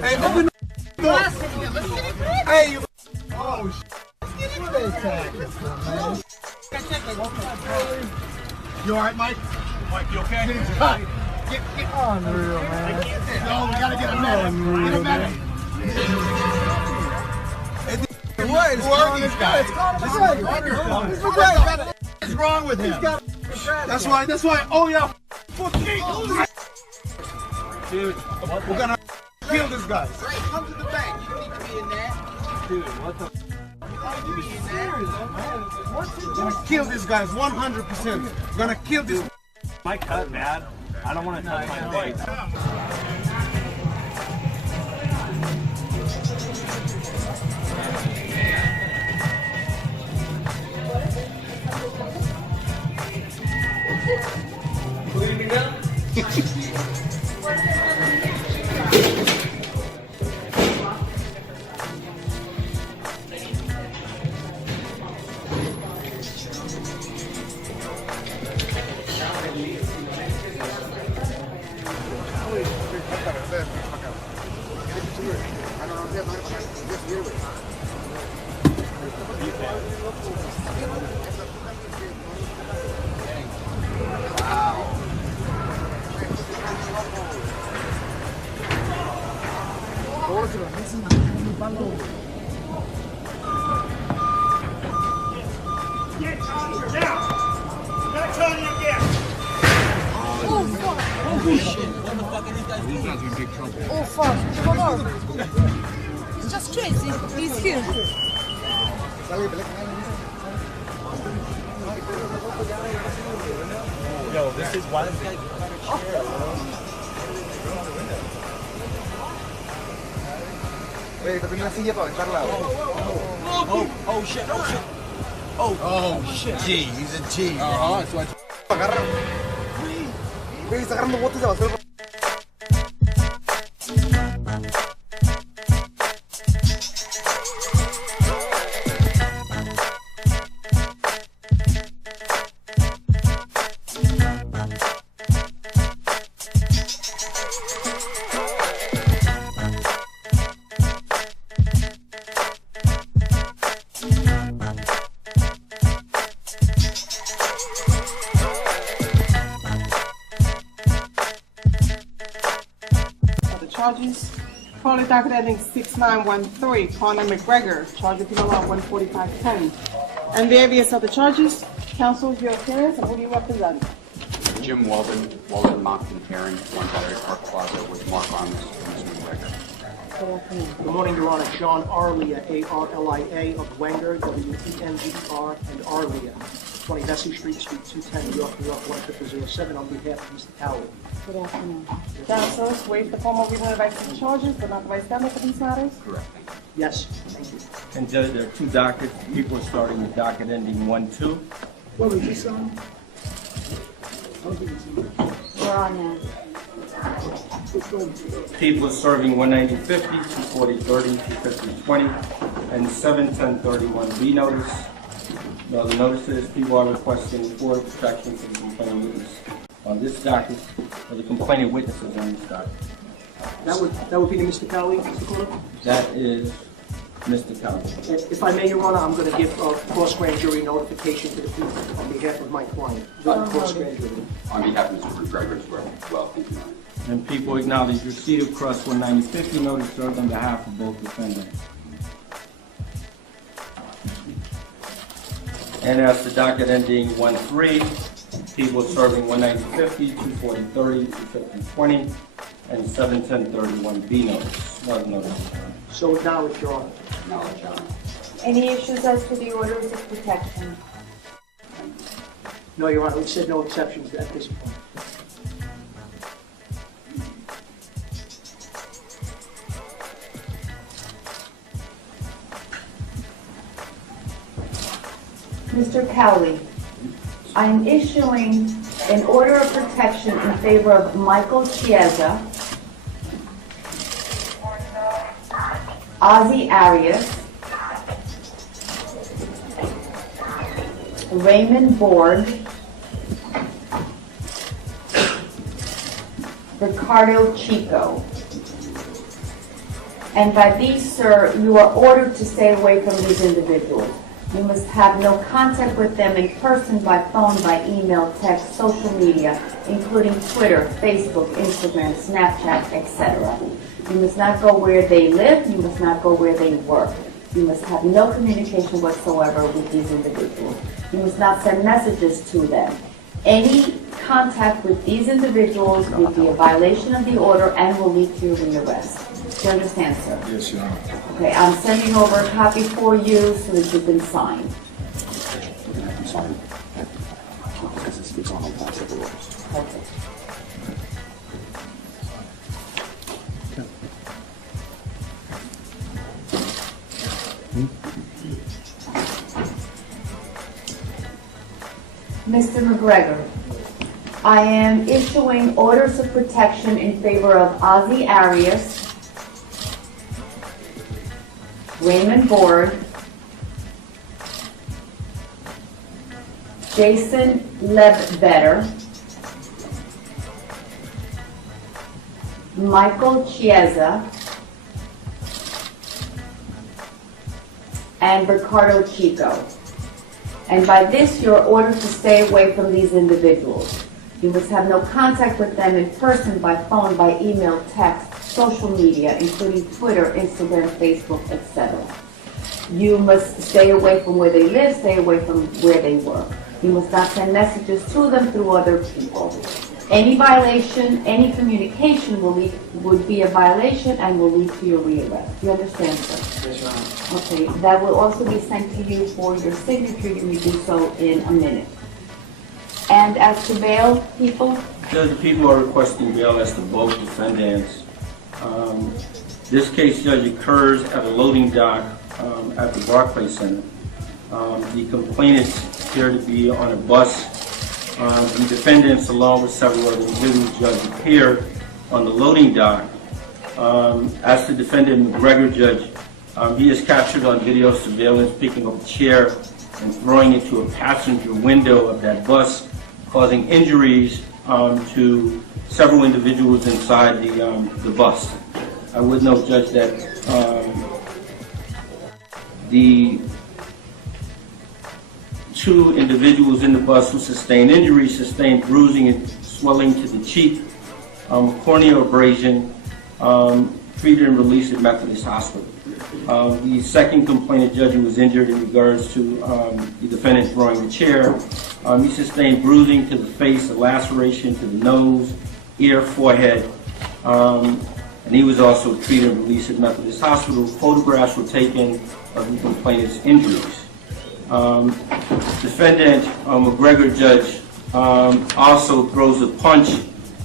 Hey, open the door. Hey, you. Oh, you alright, Mike? Mike, you okay? Get unreal, man. No, we gotta get a medic. Get a medic. What is wrong with this guy? What's wrong with him? That's why. Oh yeah. Dude, we're gonna kill this guy. Ray, come to the bank. You need to be in there. Dude, what the? You be serious, man. We're gonna kill these guys 100%. We're gonna kill this. My cut bad. I don't want to touch my face. Oh fuck, Conor. It's just crazy. He's here. Yo, this is why this guy Wait, tapi una silla para aventarla. Oh shit, oh shit. Oh shit. G, he's a G. Ajá, eso agarra. Güey, está agarrando botes de basura. Charges, Crowley docket ending 6913, Conor McGregor, charge of penal law 14510. And various other charges. Counsel, your appearance, and who do you represent? Jim Walden Moncton Hearing, 1 Battery Park Plaza with Mark Armis and Mr. McGregor. Good morning, Your Honor. John Arlia, A-R-L-I-A of Wenger, W-E-N-G-R, and Arlia, 20 Vesey Street, Suite 210, New York, 15007, on behalf of Mr. Cowley. Good afternoon. Counsel, waive the formal reading of the rights and charges, but not the vice standing for these matters? Correct. Yes, thank you. And Judge, there are 2 dockets. People are starting the docket ending 1-2. What was this on? We're on now. People are serving 190-50, 240-30, 250-20, and 710-31B notice. Now the notices, people are requesting for protection for the complaining witness on this docket, or the complaining witnesses on this docket. That would be to Mr. Cowley, Mr. Conor? That is Mr. Conor. If I may, Your Honor, I'm going to give a cross-grand jury notification to the people on behalf of my client. Cross-grand jury. On behalf of Mr. McGregor as well, thank you. And people acknowledge receipt of cross 190-50 notice served on behalf of both defendants. And as the docket ending 1-3, people serving 190-50, 240-30, 250-20, and 710-31B notice. Not notice. So acknowledge, Your Honor. Acknowledge, Your Honor. Any issues as to the orders of protection? No, Your Honor, we said no exceptions at this point. Mr. Cowley, I'm issuing an order of protection in favor of Michael Chiesa, Ozzy Arias, Raymond Borg, Ricardo Chico. And by these, sir, you are ordered to stay away from these individuals. You must have no contact with them in person, by phone, by email, text, social media, including Twitter, Facebook, Instagram, Snapchat, etc. You must not go where they live. You must not go where they work. You must have no communication whatsoever with these individuals. You must not send messages to them. Any contact with these individuals would be a violation of the order and will lead to your rearrest. Do you understand, sir? Yes, Your Honor. Okay, I'm sending over a copy for you so that you can sign. I'm sorry. It's on the Okay. Mr. McGregor, I am issuing orders of protection in favor of Ozzie Arias, Raymond Board, Jason Lebbetter, Michael Chiesa, and Ricardo Chico. And by this, you're ordered to stay away from these individuals. You must have no contact with them in person, by phone, by email, text, social media, including Twitter, Instagram, Facebook, etc. You must stay away from where they live, stay away from where they work. You must not send messages to them through other people. Any violation, any communication would be a violation and will lead to your rearrest. Do you understand, sir? Yes, Your Honor. Okay, that will also be sent to you for your signature. You may do so in a minute. And as to bail, people? Judge, the people are requesting bail as to both defendants. This case, Judge, occurs at a loading dock at the Barclays Center. The complainants appear to be on a bus. The defendants, along with several other individuals, Judge, appeared on the loading dock. As to defendant McGregor, Judge, he is captured on video surveillance picking up a chair and throwing it to a passenger window of that bus, causing injuries to several individuals inside the bus. I would note, Judge, that the two individuals in the bus who sustained injuries sustained bruising and swelling to the cheek, corneal abrasion, treated and released at Methodist Hospital. The second complainant, Judge, who was injured in regards to the defendant throwing the chair, he sustained bruising to the face, a laceration to the nose, ear, forehead, and he was also treated and released at Methodist Hospital. Photographs were taken of the complainant's injuries. Defendant McGregor, Judge, also throws a punch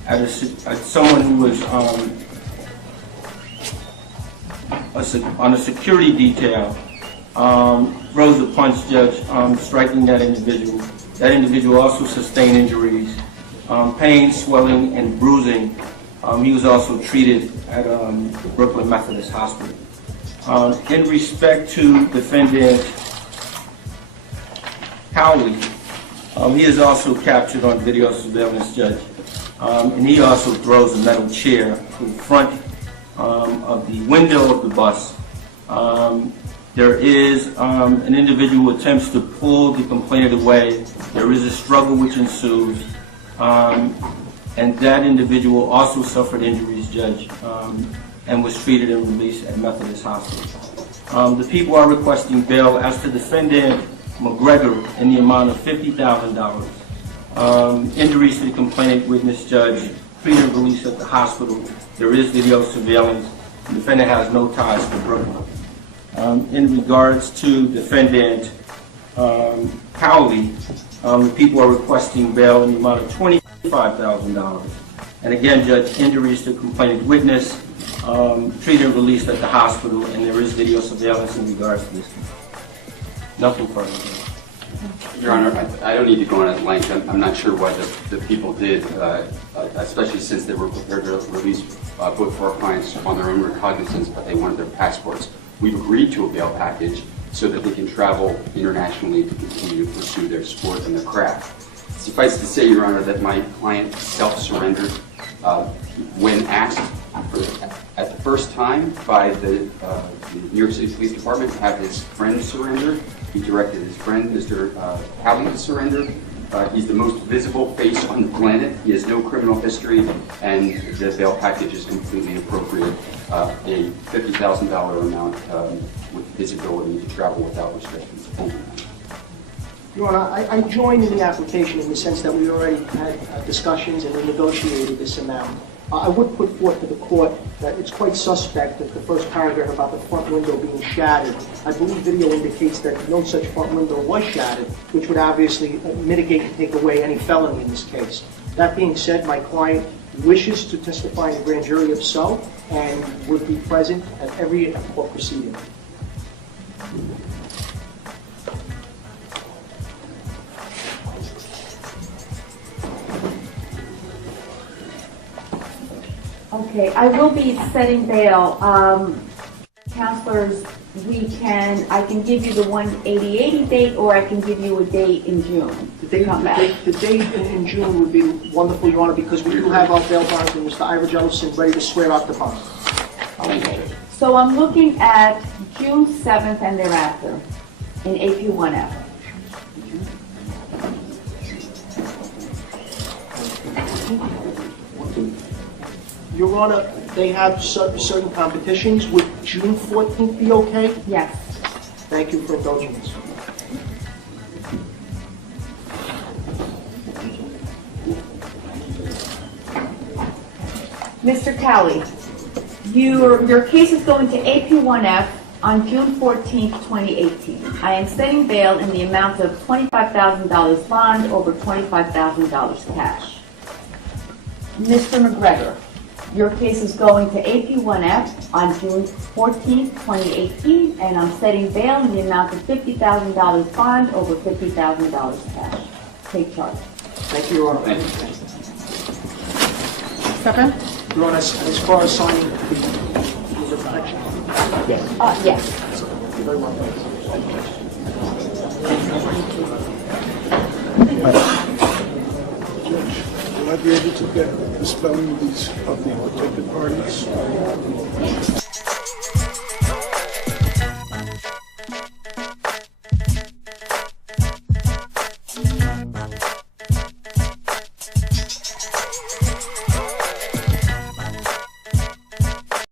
at someone who was on a security detail, throws a punch, Judge, striking that individual. That individual also sustained injuries, pain, swelling, and bruising. He was also treated at the Brooklyn Methodist Hospital. In respect to defendant Cowley, he is also captured on video surveillance, Judge, and he also throws a metal chair to the front of the window of the bus. There is an individual who attempts to pull the complainant away. There is a struggle which ensues, and that individual also suffered injuries, Judge, and was treated and released at Methodist Hospital. The people are requesting bail as to defendant McGregor in the amount of $50,000. Injuries to the complainant witness, Judge, treated and released at the hospital. There is video surveillance. The defendant has no ties to Brooklyn. In regards to defendant Cowley, the people are requesting bail in the amount of $25,000. And again, Judge, injuries to complainant witness, treated and released at the hospital, and there is video surveillance in regards to this. Nothing further. Your Honor, I don't need to go on at length. I'm not sure what the people did, especially since they were prepared to release both of our clients on their own recognizance, but they wanted their passports. We've agreed to a bail package so that they can travel internationally to continue to pursue their sport and their craft. Suffice to say, Your Honor, that my client self-surrendered when asked at the first time by the New York City Police Department to have his friend surrender. He directed his friend, Mr. Howley, to surrender. He's the most visible face on the planet. He has no criminal history, and the bail package is completely appropriate. A $50,000 amount with his ability to travel without restrictions. Your Honor, I joined in the application in the sense that we already had discussions and we negotiated this amount. I would put forth to the court that it's quite suspect that the first paragraph about the front window being shattered, I believe video indicates that no such front window was shattered, which would obviously mitigate and take away any felony in this case. That being said, my client wishes to testify in the grand jury if so, and would be present at every court proceeding. Okay, I will be setting bail. Counselors, I can give you the 180 date, or I can give you a date in June. The date in June would be wonderful, Your Honor, because we do have our bail bonds and Mr. Ira Jellison ready to swear out the bond. Okay, so I'm looking at June 7th and thereafter in AP1F. Your Honor, they have certain competitions. Would June 14th be okay? Yes. Thank you for indulging us. Mr. Cowley, your case is going to AP1F on June 14th, 2018. I am setting bail in the amount of $25,000 bond over $25,000 cash. Mr. McGregor, your case is going to AP1F on June 14th, 2018, and I'm setting bail in the amount of $50,000 bond over $50,000 cash. Take charge. Thank you, Your Honor. Thank you. Second? Your Honor, as far as signing the protection. Yes. Thank you very much. Will I be able to get the spelling of the protected parties?